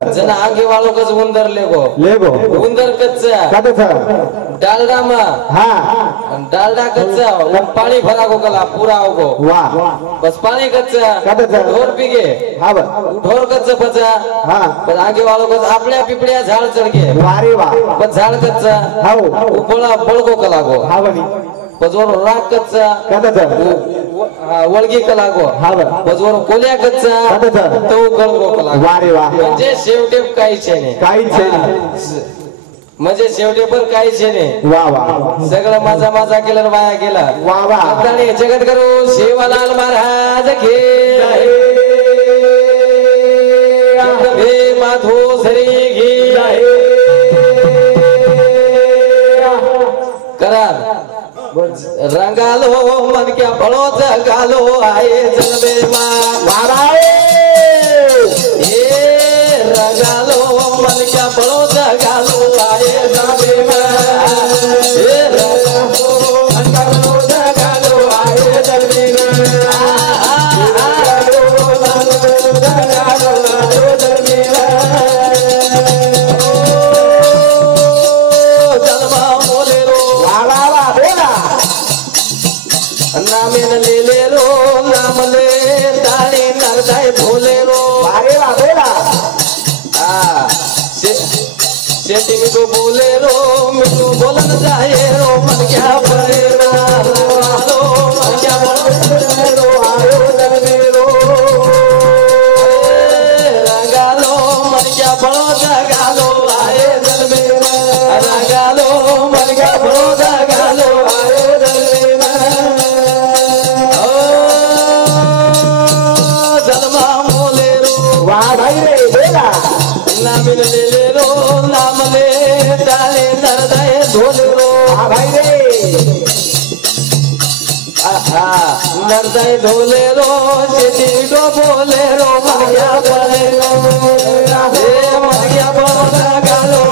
जना आगे वालों का उंदर लेगो उंदर कच्चा डालडा में डालडा कच्चा पानी भरा को कला पूरा होगो बस पानी कच्चा ढोर पीगे ढोर कच्चा बचा बस आगे वालों का आपल्या पिपळ्या झाड चढ गे बस झाड कच्चा उपळा बळगो कला गो बजवर राग कच्चा वळगी कला गो बजवर कोल्या कच्चा तो गळगो कला म्हणजे शेवटे काहीच नाही म्हणजे शेवटे पर काहीच नाही सगळं माझा माझा केलं वाया गेला आणि जगत करू शिवलाल महाराज घे माधो सरी घे करार रंगालो मन क्या बड़ो जगालो आए जलवे ये रंगालो मन क्या बड़ो जगालो आए जलवे ये रंगालो मन क्या बड़ो जगालो आए जलवे को बोले रो मिठू बोलन जाए रो मन क्या भरे रो मन क्या भरे रो आयो जगने रो रंगालो मन क्या बड़ो जगालो आए जलवे रंगालो मन क्या बड़ो जगालो आए जलवे जलवा बोले रो वाह भाई रे बेला नामिन ले रो नाम ले डाले नरदय धोले रो भाई रे नरदय धोले रो शेती डो बोले रो मन क्या बोले रो मन क्या बोला गालो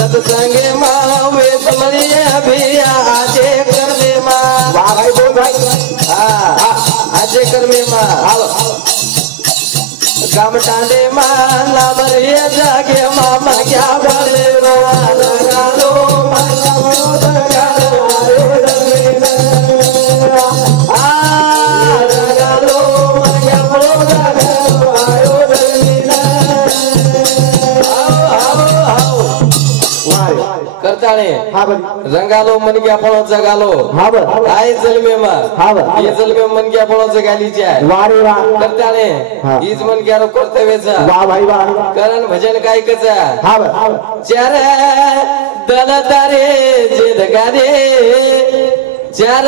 सत्संगे माँ वे समरिए भैया आजे कर में माँ वाह भाई बोल भाई आजे कर में माँ काम टांडे माँ नामरिए जागे माँ मन क्या बोले रो लगा लो मन क्या बोलो लगा लो लगा लो मन क्या बोलो लगा लो आयो करताने रंगालो मन क्या पळो जगालो आय जलमे मा ये जलमे मन क्या पळो जगालीचे आहे वारे वा करताने हीच मन क्या कर्तव्याचा वाह भाई वाह करण भजन काय कचा चार दल तारे जे दगादे चार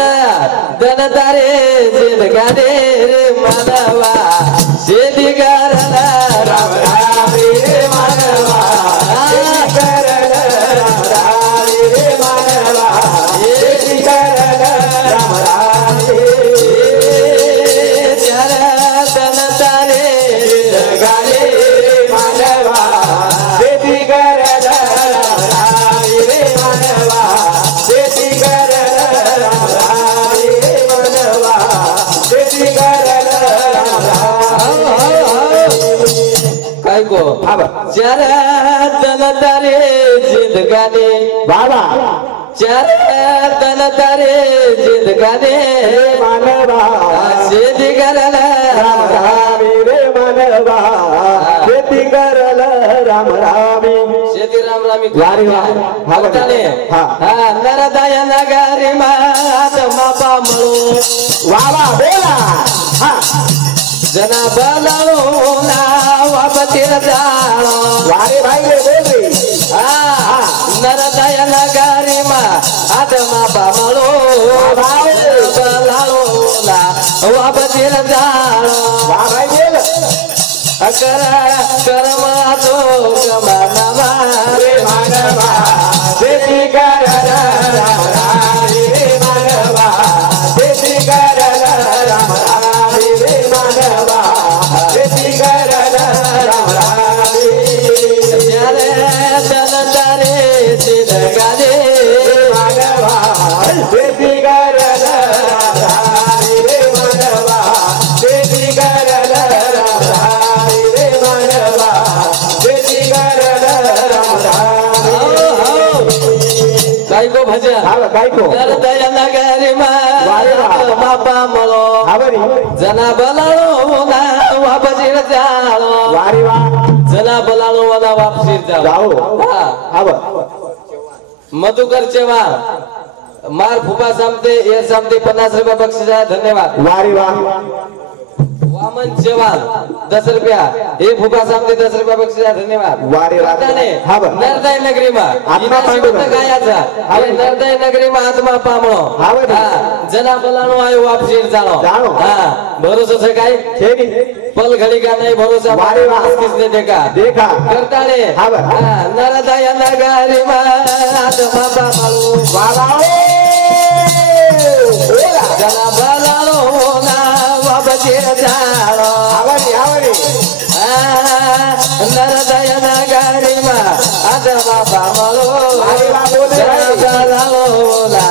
दल तारे जे दगादे रे मानवा शेदी करला राम राम रे मानवा दन तारे जिंदगानी बाबा दन तारे जिंदगानी मानवा शेती करला राम रामी रे मानवा शेती करला राम रामी शेती राम रामी वारी वारी नरदय नगरी मात मापा मळो वावा बोला जना बलालो ना वापतीर जाळो वारे भाई रे बोल नरदय नगरी मा आत्मा बामळो बलालो ना वापतीर जाळो वा भाई बोल अकर कर्मा तो कमनवा रे मानवा जना बलालो ना वापसीर जालो वारी वा जना बलालो ना वापसीर जाओ अब मधुकर चव्हाण मार फुफा सामते ये सामते 50 रुपये बक्षीस आहे धन्यवाद वारी वा वामन चव्हाण 10 रुपया हे फुफा सामते 10 रुपये बक्षीस आहे धन्यवाद वारी वा नरदय नगरी मा आत्मा पांडुरंग गायाचा हे नरदय नगरी मा आत्मा पामणो हां जना बलानो आयो वापसीर जानो हां भरोसा से काय छेनी पल घड़ी का नहीं भरोसा वारी वा किसने देखा करता ने हां नरदय नगरी मा आत्मा पामणो वाला जना बलानो ना वापसीर जानो आवरी नरदय नगरी मा आत्मा पामणो जना बलानो ना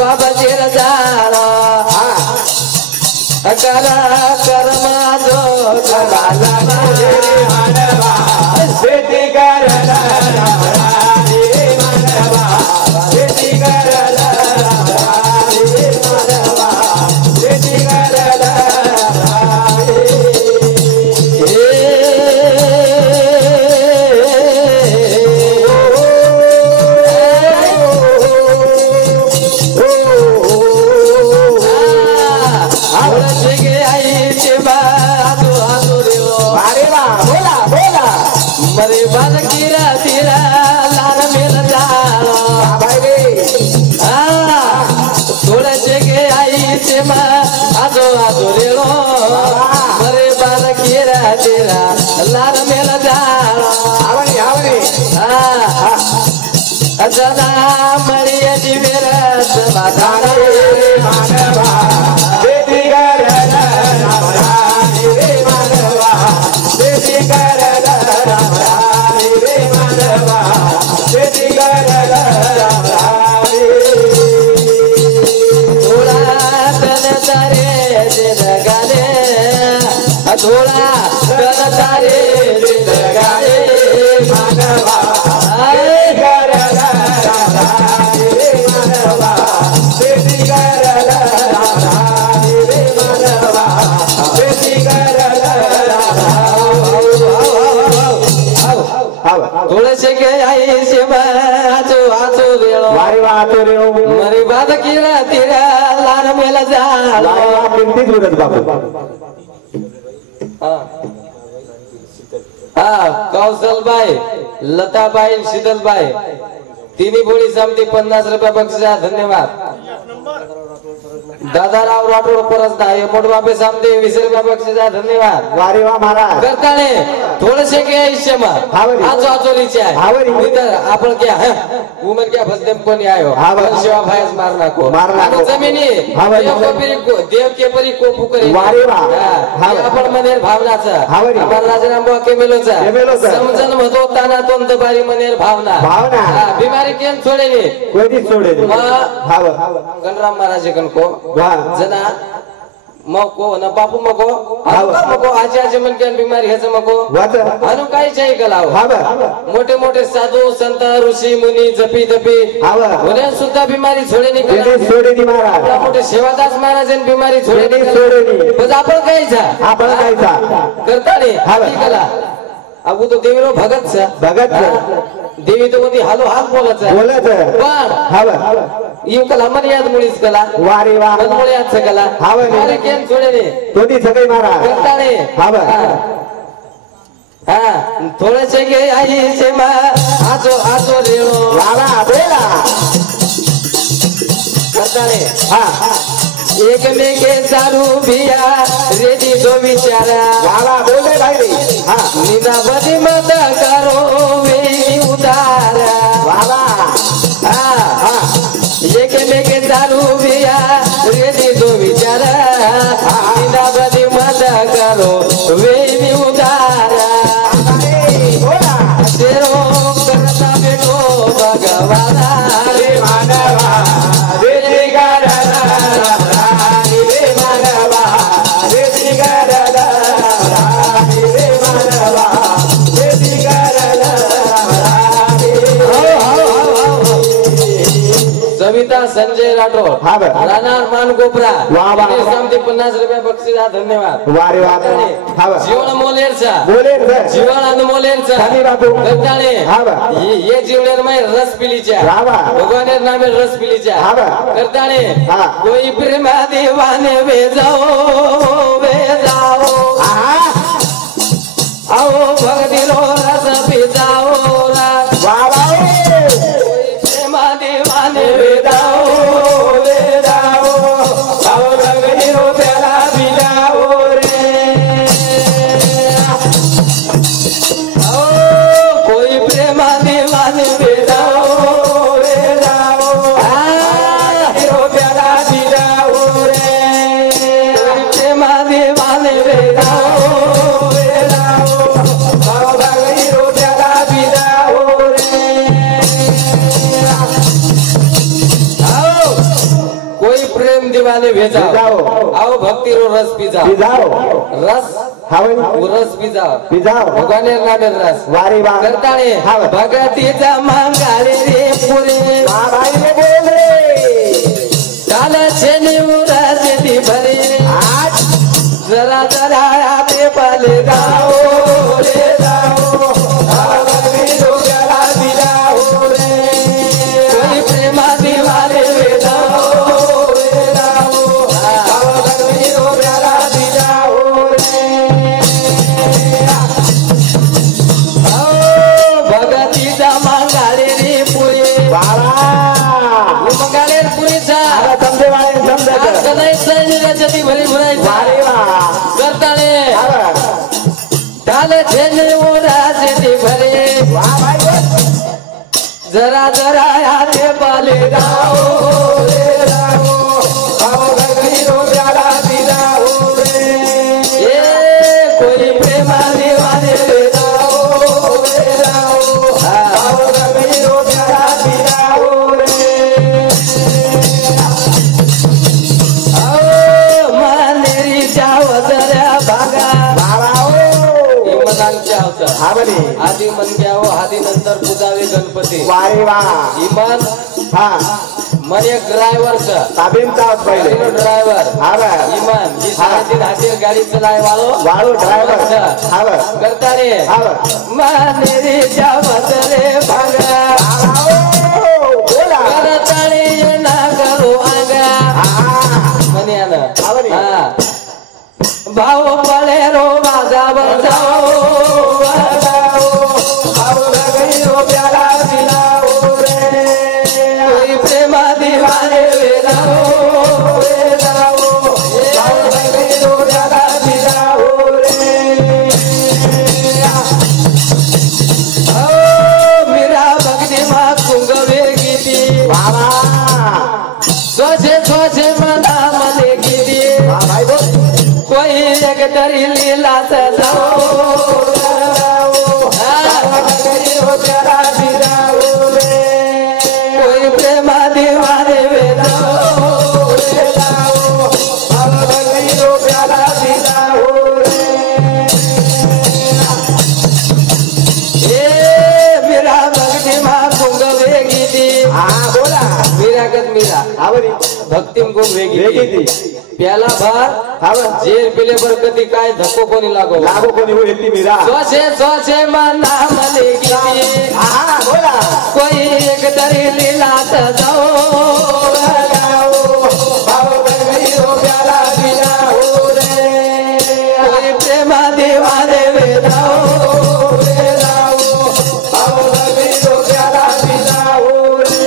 वापसीर जानो करा कर्मा जो कला मानवा सेती करला रे मानवा सेती करला रे मानवा सेती करला मरे बाल कीरा तीरा लाल मेल जालो थोड़ा जगे आई से माँ आजो रेलो मरे बाल कीरा तीरा लाल मेल जालो जना मरिया जी मेरा समाधान मानवा बेटी करला रे मानवा बेटी करला रे मानवा बेटी करला थोड़ा तन तारे दिन गाने थोड़ा तन तारे दिन गाने मानवा थोड़े से के आई से आजो आजो रेलो वारी वातो रेलो मरी बात कीरा तेरा लार मेला जा लावा बिनती जुरत बाबू कौशल भाई लता भाई शीतल भाई तिन्ही बोली समती 50 रुपये बक्षीस धन्यवाद दादाराव राठोड परसदा हे मोठबापे सामते 20 रुपये बक्षीस धन्यवाद वारी वा महाराज करताने थोडेसे के आयुष्यमा आजो आजोलीचे आहे इधर आपण क्या है उमर क्या फसदे कोणी आयो शिवा भाईस मारना को जमिनी देव के परी को पुकरी वारी वा आपण मनेर भावनाचा आपण राजनाम के मेलोचा समजन मतो ताना तोंत बारी मनेर भावना बीमारी केम छोडेनी कोणी छोडेनी गणराम महाराज कनको जना मको न बापू मको मको आजी मन के बीमारी है मको अनु काही चाहिए कलाव मोठे मोठे साधू संत ऋषी मुनी जपी तपी उन्हें सुद्धा बीमारी छोड़े नहीं छोड़े महाराज मोठे सेवादास महाराज बीमारी छोड़े नहीं बस आपण काही करता नहीं कला अब तो देवी रो भगत देवी तो बोलती हालो हाल बोलत पण यू कला मन याद मुळीच कला वारी वा मन याद सकला अरे केम छोडे ने तोटी सगळी मारा करता ने थोड़े से के आई से मा आजो आजो रेलो वाला बेला करता ने एक में के सारू भिया रेडी दो बिचारा वाला बोले भाई नीना बदी मत करो वे उतारा वाला विशाल संजय राठोड राहणार मानकोपरा 50 रुपये बक्षीस धन्यवाद जीवन मोलेरचा जीवन मोलेरचा करताने ये जीवनेर में रस पिलीचा भगवानेर नामे रस पिलीचा करताने कोई प्रेमा दीवाने वे जाओ आओ भक्ति रो रस पी जाओ प्रेमा दीवाने वे जाओ आओ भक्ति रो प्याला पी जाओ रे आओ कोई प्रेमा दीवाने वे जाओ रो प्याला पी जाओ रे कोई प्रेमा दीवाने वे जाओ दीवाने भेजाओ आओ भक्ति रो रस पिजाओ रस वो रस पिजाओ भगवाने नामे रस वारी वाह करताने भगतीचा मांगाळे रे पुरे भाई ने बोल रे काला छेनी उराज दी भरे आज जरा जरा आपे पाले गाओ रे जाओ भक्ति रो गला पिजाओ रे कोई प्रेमा दीवाने भेजाओ भरी भराई करताने काले छेने उराज दी भरे जरा जरा आते पाले गाओ रे गाओ आओ भक्ति रो प्याला पी जाओ रे ये कोई प्रेमा दीवाने रे जाओ रे जाओ आओ भक्ति रो प्याला पी जाओ रे आओ मानेरी जाओ जरा भागा आधी मन घ्यावं आधी नंतर पुजावे गणपती वारे वा इमान हा मन एक ड्रायव्हरचा ताबीमचा पहिले ड्रायव्हर हा इमान ही 3.5 हाती गाडी चलाय वाळो ड्रायव्हर हा करता रे मानेरी जाओ रे भागा बोला करताळी ना करू आगा मनियाना हा भाव पळे रो माझा बजाओ प्याला पिलाओ रे कोई प्रेमा दीवाने वे जाओ प्याला पिलाओ रे मेरा भक्ति मा कुंगवे गीती सोचे मना मने गीती कोई एक तरी लीला सजाओ प्यारा पिलाओ रे कोई प्रेमा दीवाने वे जाओ भक्ति रो प्यारा पिलाओ रे ए मेरा भक्ति मां कुंगवे गीती हाँ बोला मेरा गत मेरा आवरी भक्ति गुण वेगी प्याला भार जेल पिले पर कधी काय धक्को कोणी लागो कोणी हो येती मीरा सोचे मना मने गीती हा बोला कोई एक तरी लीला सजाओ भाव भक्ति रो प्याला पिलाओ रे कोई प्रेमा दीवाने वे जाओ भाव भक्ति रो प्याला पिलाओ रे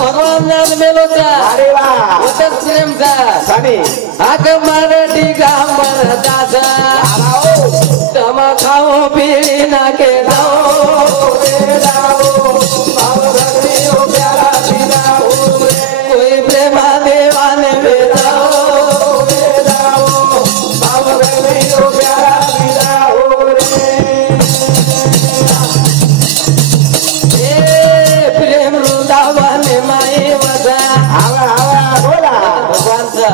भगवान मेलोचा अरे वा प्रेमचा आग मराठी गांबर दासा तम खाओ पिली ना के जाओ प्यारा पिलाओ कोई प्रेमा दीवाने वे जाओ प्यारा पिलाओ रे प्रेम वृंदावन माई वजा भगवानचा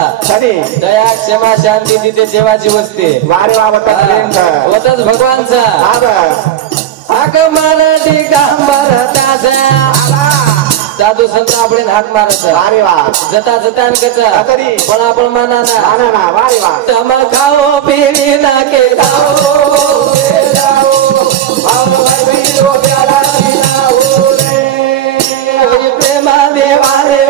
दया क्षमा शांती तिथे देवाची वस्ती वारे वा होतच भगवानचा आगमन दिगंबर त्याचा साधू संत आपण हाक मारत वारे वा जता जता कचा पण आपण माना ना वारे वा तम खाओ पिली ना के खाओ प्रेमा देवारे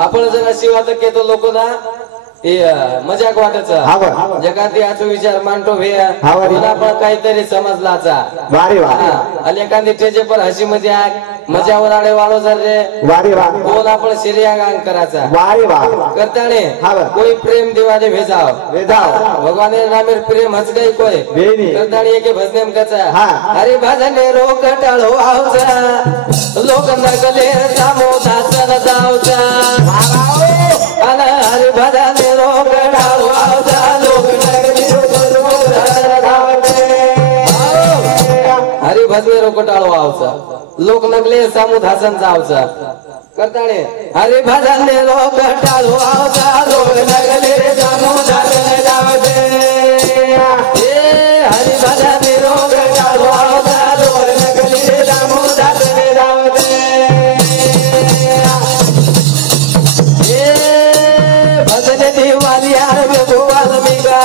आपण जर शिवात केतो लोक ना मजाक वाटायचा जगाती आचो विचार मांडतो आपण काहीतरी समजलाचा आणि एखादी टेजे पर हसी मजाक मजा उन्हाळे वाळो जर रे कोण आपण शिर्या गांग करायचा करताने कोई प्रेम दिवाने भेजाव भगवान नामेर प्रेम हच गई कोई करताने एके भजनेम कचा हरी भजने रोक टाळो आवचा लोक नगले सामो दासन जावचा हरी भजने रोक टाळो आवचा लोक नगले हरी भजने रोक टाळो आवचा लोक नगले सामो दासन जावचा करताने हरी भजने रोक टाळो आवचा लोक नगले सामो दासन जावचे हरी भजने रोक टाळो आवचा लोक नगले सामो दासन जावचे भजने दिवाली आरवे गोवाल मिगा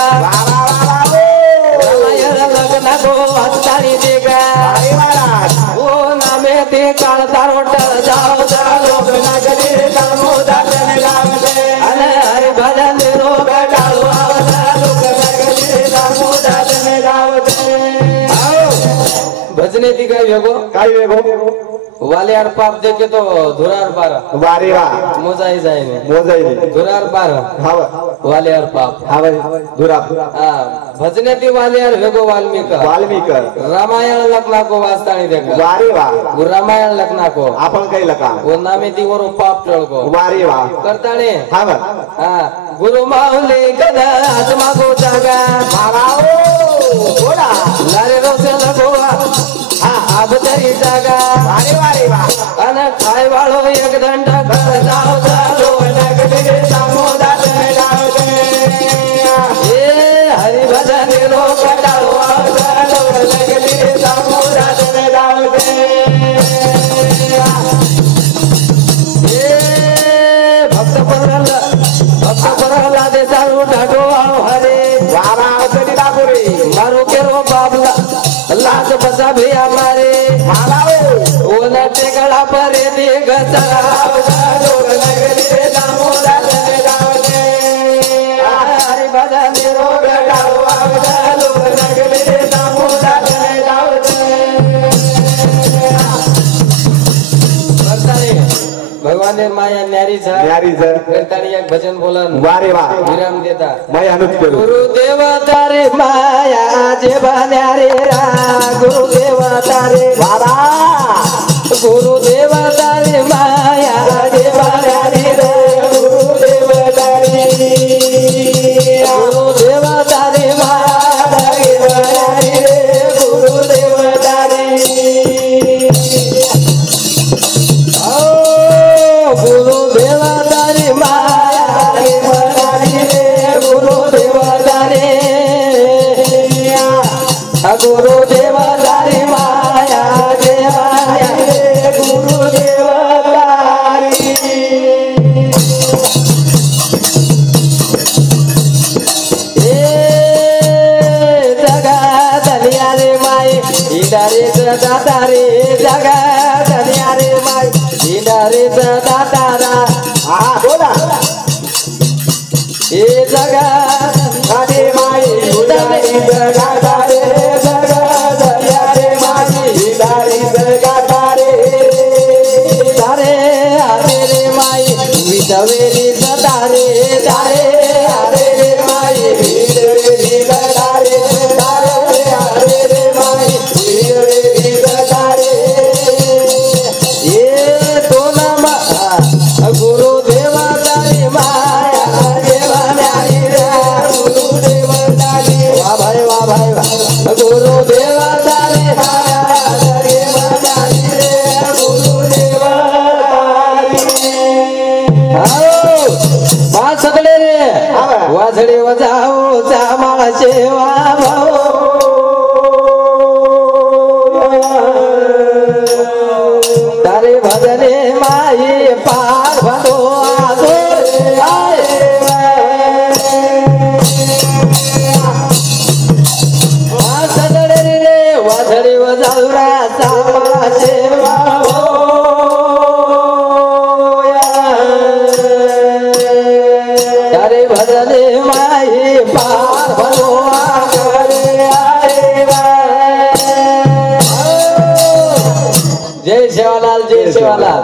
रामायण लग्न गो हस्तानी देगा ओ नामे ते काळ तारोटल जाओ लोक नगले सामो दासन जावचे हरी भजने रोक टाळो आवचा लोक नगले सामो दासन जावचे भजने ती काय वेगो वालियार पाप देखे तो धुरार पार वारे वा मोजाई जायने धुरार पार वालियार पाप धुरा भजने ती वालियार वेगो वाल्मीक रामायण लखना को वास्तानी देखा वारे वा रामायण लखना को आपण काही लका वो नामे ती वरो पाप टळको वारे वा करताने गुरु माऊली कदा आत्मा को जागा बोला लारे रोसे लगोवा अब तरी जागा वारे वा अन खाय वाळो एक दंड कर जाओ चालो नगले सामो दासन जावचे हरी भजने रोक टाळो चालो नगले सामो दासन जावचे भक्त परला दे चालू ढाडो हरे वारा तरी दापुरे मारो केरो बाबला लाज बसा भैया मारे ओनाटे गळा परे देग लोक नगले सामो दासन जावचे हरी भजने रोक टाळो आवचा लोक नगले सामो दासन जावचे भगवान ने माया न्यारी करतानी एक भजन बोलन वारे वा विराम देता माया गुरुदेव तारे माया जेवा न्यारे रा गुरुदेव तारे बाबा गुरुदेव तारे माया जेवा न्यारे रा गुरुदेव तारे माया जेवा न्यारे रे गुरुदेव तारे गुरुदेव तारे माया जेवा न्यारे रे गुरुदेव तारे गुरुदेव तारे माया जेवा न्यारे गुरुदेव तारे जगा दलिया रे माय इडारे दाता रे जगा दलिया रे माय इडारे दाता बोला जगा अरे माय उडारे जगा रे जगा दलिया रे माय इडारे जगा रे तारे आरे रे माय विधवेरी तारे तारे आरे रे माय विधवेरी तारे तारे आरे रे माय विधवेरी तारे ये दोन गुरुदेव तारे माया देवा न्यारी रे गुरुदेव तारे वा भाई गुरुदेव तारे माया देवा न्यारी रे भजने माई पार भरो आजोरे आये सदडे रे वाधडी वजावरा सापळा सेवा अरे भजने माई पार भरो आजोरे आये जय सेवालाल जय सेवालाल।